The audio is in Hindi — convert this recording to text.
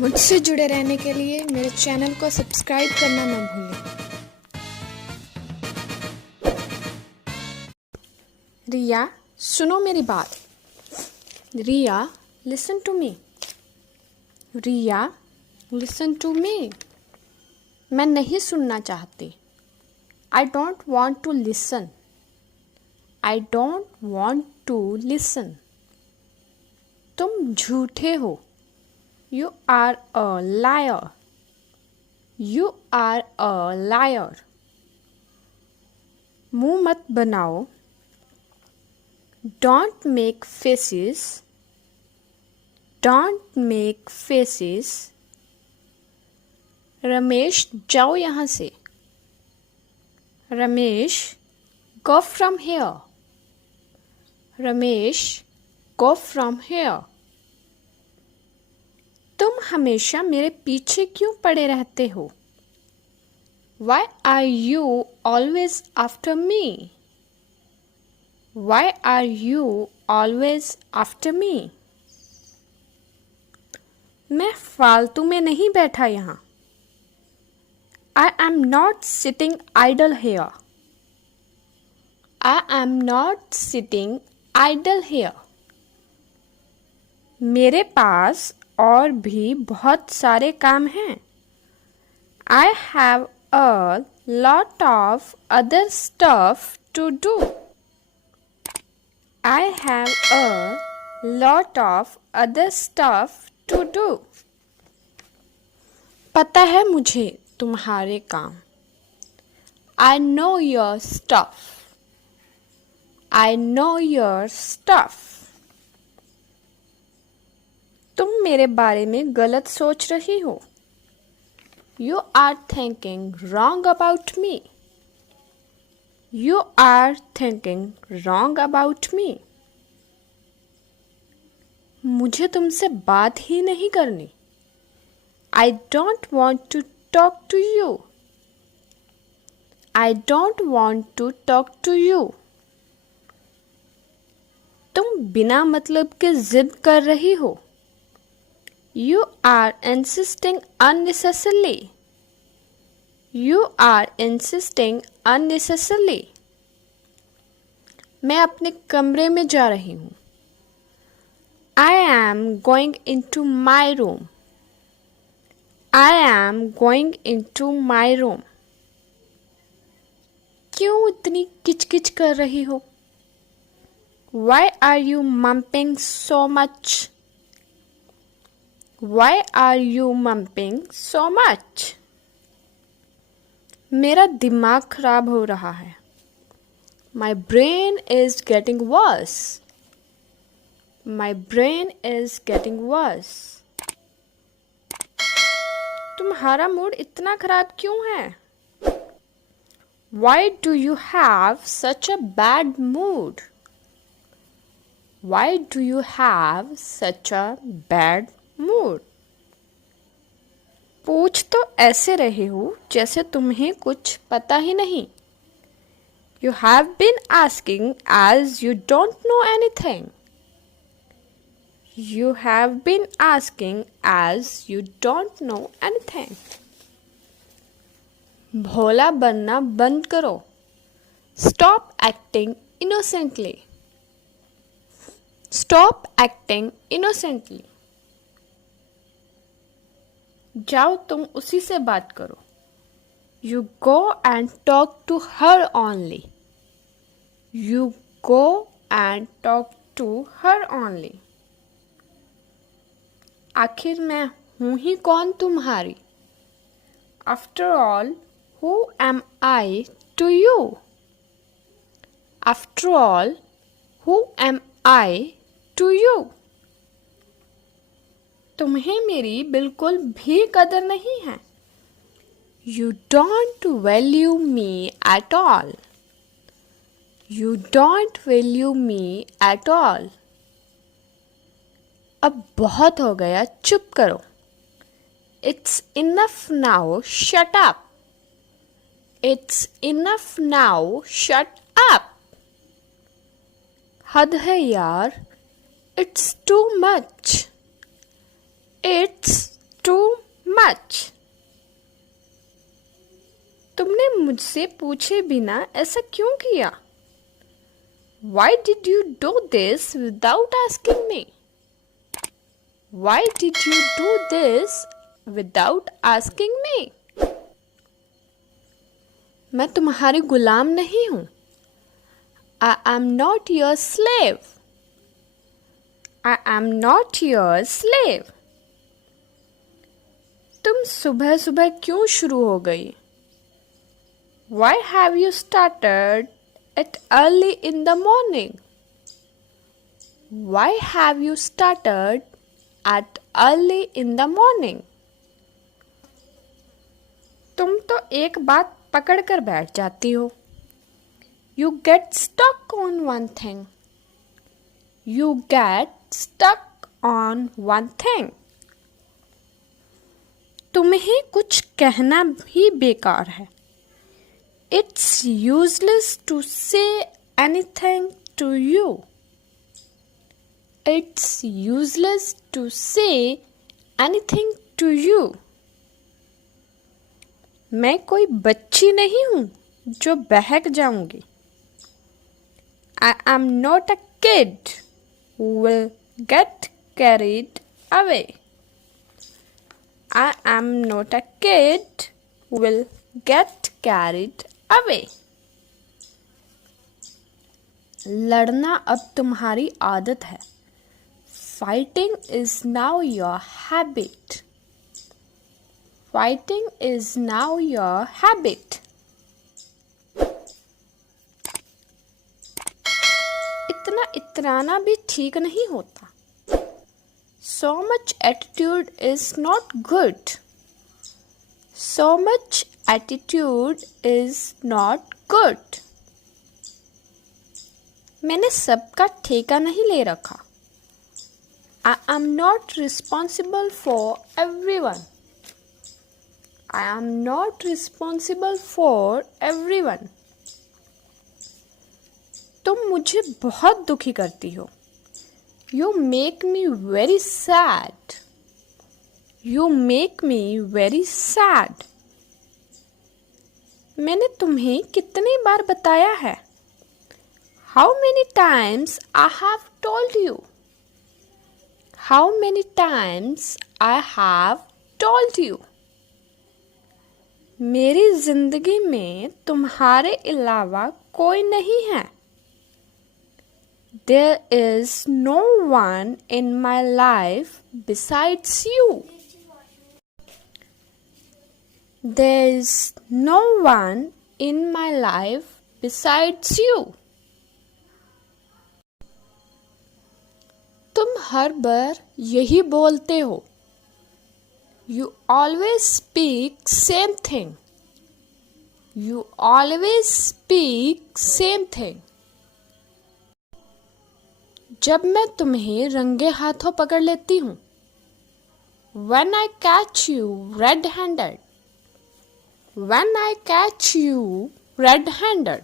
मुझसे जुड़े रहने के लिए मेरे चैनल को सब्सक्राइब करना न भूलें। रिया, सुनो मेरी बात। Riya, listen to me. Riya, listen to me. मैं नहीं सुनना चाहती। I don't want to listen. I don't want to listen. तुम झूठे हो। You are a liar. You are a liar. मुंह मत बनाओ. Don't make faces. Don't make faces. Ramesh, जाओ यहाँ से. Ramesh, go from here. Ramesh, go from here. तुम हमेशा मेरे पीछे क्यों पड़े रहते हो? Why are you always after me? Why are you always after me? मैं फालतू में नहीं बैठा यहाँ. I am not sitting idle here. I am not sitting idle here. मेरे पास और भी बहुत सारे काम हैं. I have a lot of other stuff to do. I have a lot of other stuff to do. पता है मुझे तुम्हारे काम. I know your stuff. I know your stuff. तुम मेरे बारे में गलत सोच रही हो. You are thinking wrong about me. You are thinking wrong about me. मुझे तुमसे बात ही नहीं करनी. I don't want to talk to you. I don't want to talk to you. तुम बिना मतलब के जिद कर रही हो. You are insisting unnecessarily. You are insisting unnecessarily. मैं अपने कमरे में जा रही हूँ. I am going into my room. I am going into my room. क्यों इतनी किचकिच कर रही हो? Why are you mumping so much? Why are you mumping so much? मेरा दिमाग खराब हो रहा है. My brain is getting worse. My brain is getting worse. तुम्हारा मूड इतना खराब क्यों है? Why do you have such a bad mood? Why do you have such a bad mood? पूछ तो ऐसे रहे हो जैसे तुम्हें कुछ पता ही नहीं. You have been asking as you don't know anything. You have been asking as you don't know anything. भोला बनना बंद करो. Stop acting innocently. Stop acting innocently. जाओ तुम उसी से बात करो. You go and talk to her only. You go and talk to her only. आखिर मैं हूँ ही कौन तुम्हारी? After all, who am I to you? After all, who am I to you? तुम्हें मेरी बिल्कुल भी कदर नहीं है. You don't value me at all. You don't value me at all. अब बहुत हो गया, चुप करो. It's enough now, shut up. It's enough now, shut up. हद है यार. It's too much. It's too मुझसे पूछे बिना ऐसा क्यों किया? Why did you do this without asking me? Why did you do this without asking me? मैं तुम्हारी गुलाम नहीं हूँ. I am not your slave. I am not your slave. तुम सुबह सुबह क्यों शुरू हो गई? Why have you started it early in the morning? Why have you started at early in the morning? तुम तो एक बात पकड़ कर बैठ जाती हो. You get stuck on one thing. You get stuck on one thing. तुम्हें कुछ कहना भी बेकार है. It's useless to say anything to you. It's useless to say anything to you. मैं कोई बच्ची नहीं हूँ जो बहक जाऊंगी. I am not a kid who will get carried away. I am not a kid who will get carried away. लड़ना अब तुम्हारी आदत है. Fighting is now your habit. Fighting is now your habit. इतना इतराना भी ठीक नहीं होता. So much attitude is not good. So much attitude is not good. मैंने सबका ठेका नहीं ले रखा. I am not responsible for everyone. I am not responsible for everyone. तुम मुझे बहुत दुखी करती हो. You make me very sad. You make me very sad. मैंने तुम्हें कितनी बार बताया है? How many times I have told you? How many times I have told you? मेरी जिंदगी में तुम्हारे अलावा कोई नहीं है. There is no one in my life besides you. There is no one in my life besides you. तुम हर बार यही बोलते हो. You always speak same thing. You always speak same thing. जब मैं तुम्हें रंगे हाथों पकड़ लेती हूँ. When I catch you red-handed. When I catch you red-handed.